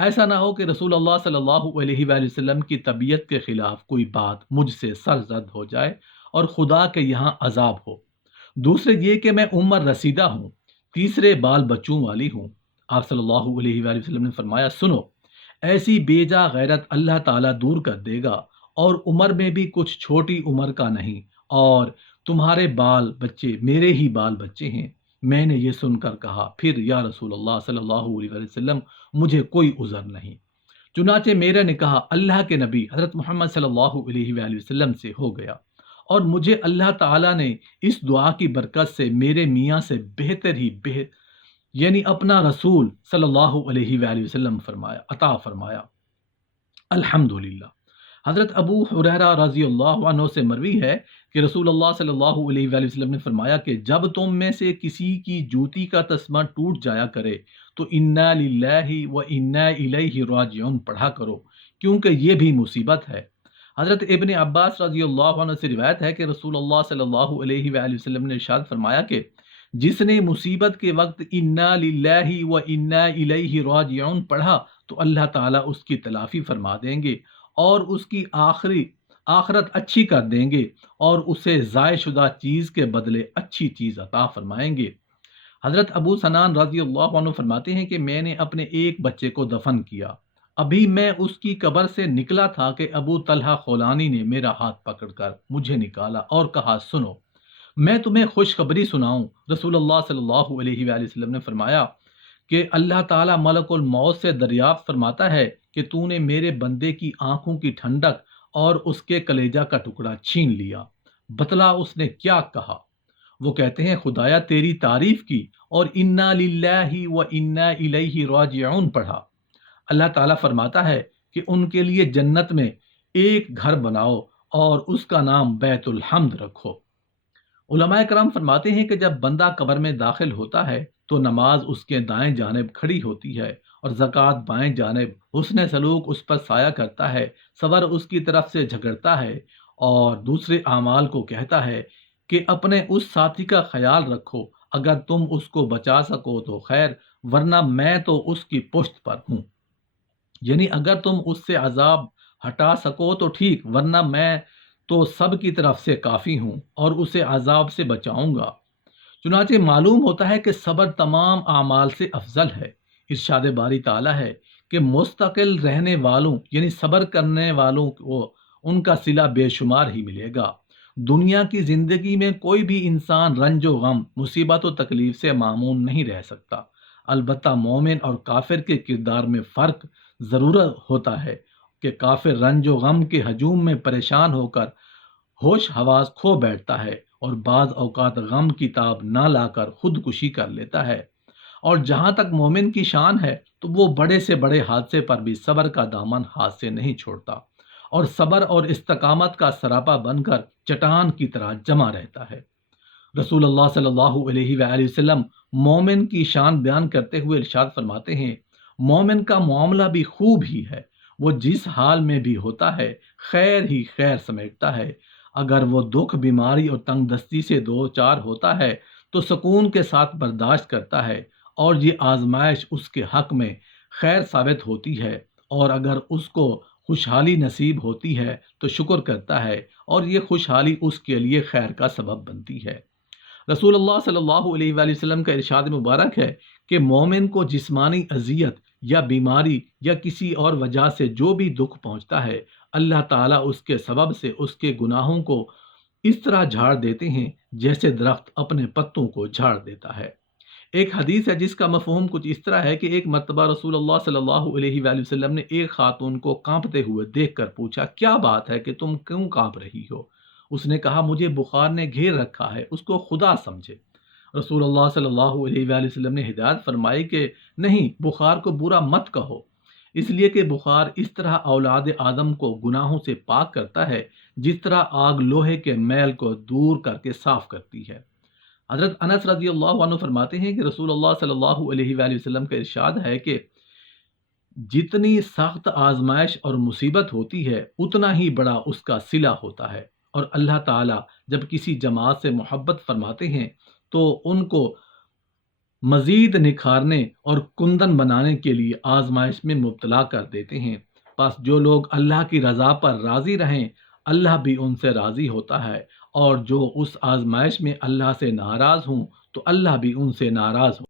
ایسا نہ ہو کہ رسول اللہ صلی اللہ علیہ وآلہ وسلم کی طبیعت کے خلاف کوئی بات مجھ سے سرزد ہو جائے اور خدا کے یہاں عذاب ہو۔ دوسرے یہ کہ میں عمر رسیدہ ہوں، تیسرے بال بچوں والی ہوں۔ آپ صلی اللہ علیہ وآلہ وسلم نے فرمایا، سنو، ایسی بیجا غیرت اللہ تعالیٰ دور کر دے گا، اور عمر میں بھی کچھ چھوٹی عمر کا نہیں، اور تمہارے بال بچے میرے ہی بال بچے ہیں۔ میں نے یہ سن کر کہا، پھر یا رسول اللہ صلی اللہ علیہ وآلہ وسلم، مجھے کوئی عذر نہیں۔ چنانچہ میرے نے کہا، اللہ کے نبی حضرت محمد صلی اللہ علیہ وآلہ وسلم سے ہو گیا، اور مجھے اللہ تعالیٰ نے اس دعا کی برکت سے میرے میاں سے بہتر ہی بہتر، یعنی اپنا رسول صلی اللہ علیہ وآلہ وسلم عطا فرمایا۔ الحمدللہ۔ حضرت ابو ہریرہ رضی اللہ عنہ سے مروی ہے کہ رسول اللہ صلی اللہ علیہ وآلہ وسلم نے فرمایا کہ جب تم میں سے کسی کی جوتی کا تسمہ ٹوٹ جایا کرے تو انا للہ و انا الیہ راجعون پڑھا کرو، کیونکہ یہ بھی مصیبت ہے۔ حضرت ابن عباس رضی اللہ عنہ سے روایت ہے کہ رسول اللہ صلی اللہ علیہ وآلہ وسلم نے ارشاد فرمایا کہ جس نے مصیبت کے وقت انا للہ و انا الیہ راجعون پڑھا تو اللہ تعالیٰ اس کی تلافی فرما دیں گے اور اس کی آخرت اچھی کر دیں گے، اور اسے ضائع شدہ چیز کے بدلے اچھی چیز عطا فرمائیں گے۔ حضرت ابو سنان رضی اللہ عنہ فرماتے ہیں کہ میں نے اپنے ایک بچے کو دفن کیا، ابھی میں اس کی قبر سے نکلا تھا کہ ابو طلحہ خولانی نے میرا ہاتھ پکڑ کر مجھے نکالا اور کہا، سنو، میں تمہیں خوشخبری سناؤں۔ رسول اللہ صلی اللہ علیہ وآلہ وسلم نے فرمایا کہ اللہ تعالیٰ ملک الموت سے دریافت فرماتا ہے کہ تو نے میرے بندے کی آنکھوں کی ٹھنڈک اور اس کے کلیجہ کا ٹکڑا چھین لیا۔ بتلا اس نے کیا کہا؟ وہ کہتے ہیں، خدایا تیری تعریف کی اور انا للہ و انا الیہ راجعون پڑھا۔ اللہ تعالیٰ فرماتا ہے کہ ان کے لیے جنت میں ایک گھر بناؤ اور اس کا نام بیت الحمد رکھو۔ علماء کرام فرماتے ہیں کہ جب بندہ قبر میں داخل ہوتا ہے تو نماز اس کے دائیں جانب کھڑی ہوتی ہے اور زکوٰۃ بائیں جانب، حسن سلوک اس پر سایہ کرتا ہے، صبر اس کی طرف سے جھگڑتا ہے، اور دوسرے اعمال کو کہتا ہے کہ اپنے اس ساتھی کا خیال رکھو، اگر تم اس کو بچا سکو تو خیر، ورنہ میں تو اس کی پشت پر ہوں۔ یعنی اگر تم اس سے عذاب ہٹا سکو تو ٹھیک، ورنہ میں تو سب کی طرف سے کافی ہوں اور اسے عذاب سے بچاؤں گا۔ چنانچہ معلوم ہوتا ہے کہ صبر تمام اعمال سے افضل ہے۔ ارشاد باری تعالیٰ ہے کہ مستقل رہنے والوں یعنی صبر کرنے والوں کو ان کا صلہ بے شمار ہی ملے گا۔ دنیا کی زندگی میں کوئی بھی انسان رنج و غم، مصیبت و تکلیف سے معمون نہیں رہ سکتا۔ البتہ مومن اور کافر کے کردار میں فرق ضرور ہوتا ہے کہ کافر رنج و غم کے ہجوم میں پریشان ہو کر ہوش حواس کھو بیٹھتا ہے اور بعض اوقات غم کی تاب نہ لا کر خودکشی کر لیتا ہے، اور جہاں تک مومن کی شان ہے تو وہ بڑے سے بڑے حادثے پر بھی صبر کا دامن ہاتھ سے نہیں چھوڑتا، اور صبر اور استقامت کا سراپا بن کر چٹان کی طرح جمع رہتا ہے۔ رسول اللہ صلی اللہ علیہ وآلہ وسلم مومن کی شان بیان کرتے ہوئے ارشاد فرماتے ہیں، مومن کا معاملہ بھی خوب ہی ہے، وہ جس حال میں بھی ہوتا ہے خیر ہی خیر سمیٹتا ہے۔ اگر وہ دکھ، بیماری اور تنگ دستی سے دو چار ہوتا ہے تو سکون کے ساتھ برداشت کرتا ہے، اور یہ آزمائش اس کے حق میں خیر ثابت ہوتی ہے، اور اگر اس کو خوشحالی نصیب ہوتی ہے تو شکر کرتا ہے، اور یہ خوشحالی اس کے لیے خیر کا سبب بنتی ہے۔ رسول اللہ صلی اللہ علیہ وآلہ وسلم کا ارشاد مبارک ہے کہ مومن کو جسمانی اذیت یا بیماری یا کسی اور وجہ سے جو بھی دکھ پہنچتا ہے، اللہ تعالیٰ اس کے سبب سے اس کے گناہوں کو اس طرح جھاڑ دیتے ہیں جیسے درخت اپنے پتوں کو جھاڑ دیتا ہے۔ ایک حدیث ہے جس کا مفہوم کچھ اس طرح ہے کہ ایک مرتبہ رسول اللہ صلی اللہ علیہ وآلہ وسلم نے ایک خاتون کو کانپتے ہوئے دیکھ کر پوچھا، کیا بات ہے کہ تم کیوں کانپ رہی ہو؟ اس نے کہا، مجھے بخار نے گھیر رکھا ہے، اس کو خدا سمجھے۔ رسول اللہ صلی اللہ علیہ وآلہ وسلم نے ہدایت فرمائی کہ نہیں، بخار کو برا مت کہو، اس لیے کہ بخار اس طرح اولاد آدم کو گناہوں سے پاک کرتا ہے جس طرح آگ لوہے کے میل کو دور کر کے صاف کرتی ہے۔ حضرت انس رضی اللہ عنہ فرماتے ہیں کہ رسول اللہ صلی اللہ علیہ وآلہ وسلم کا ارشاد ہے کہ جتنی سخت آزمائش اور مصیبت ہوتی ہے اتنا ہی بڑا اس کا صلہ ہوتا ہے، اور اللہ تعالیٰ جب کسی جماعت سے محبت فرماتے ہیں تو ان کو مزید نکھارنے اور کندن بنانے کے لیے آزمائش میں مبتلا کر دیتے ہیں۔ پس جو لوگ اللہ کی رضا پر راضی رہیں، اللہ بھی ان سے راضی ہوتا ہے، اور جو اس آزمائش میں اللہ سے ناراض ہوں تو اللہ بھی ان سے ناراض ہو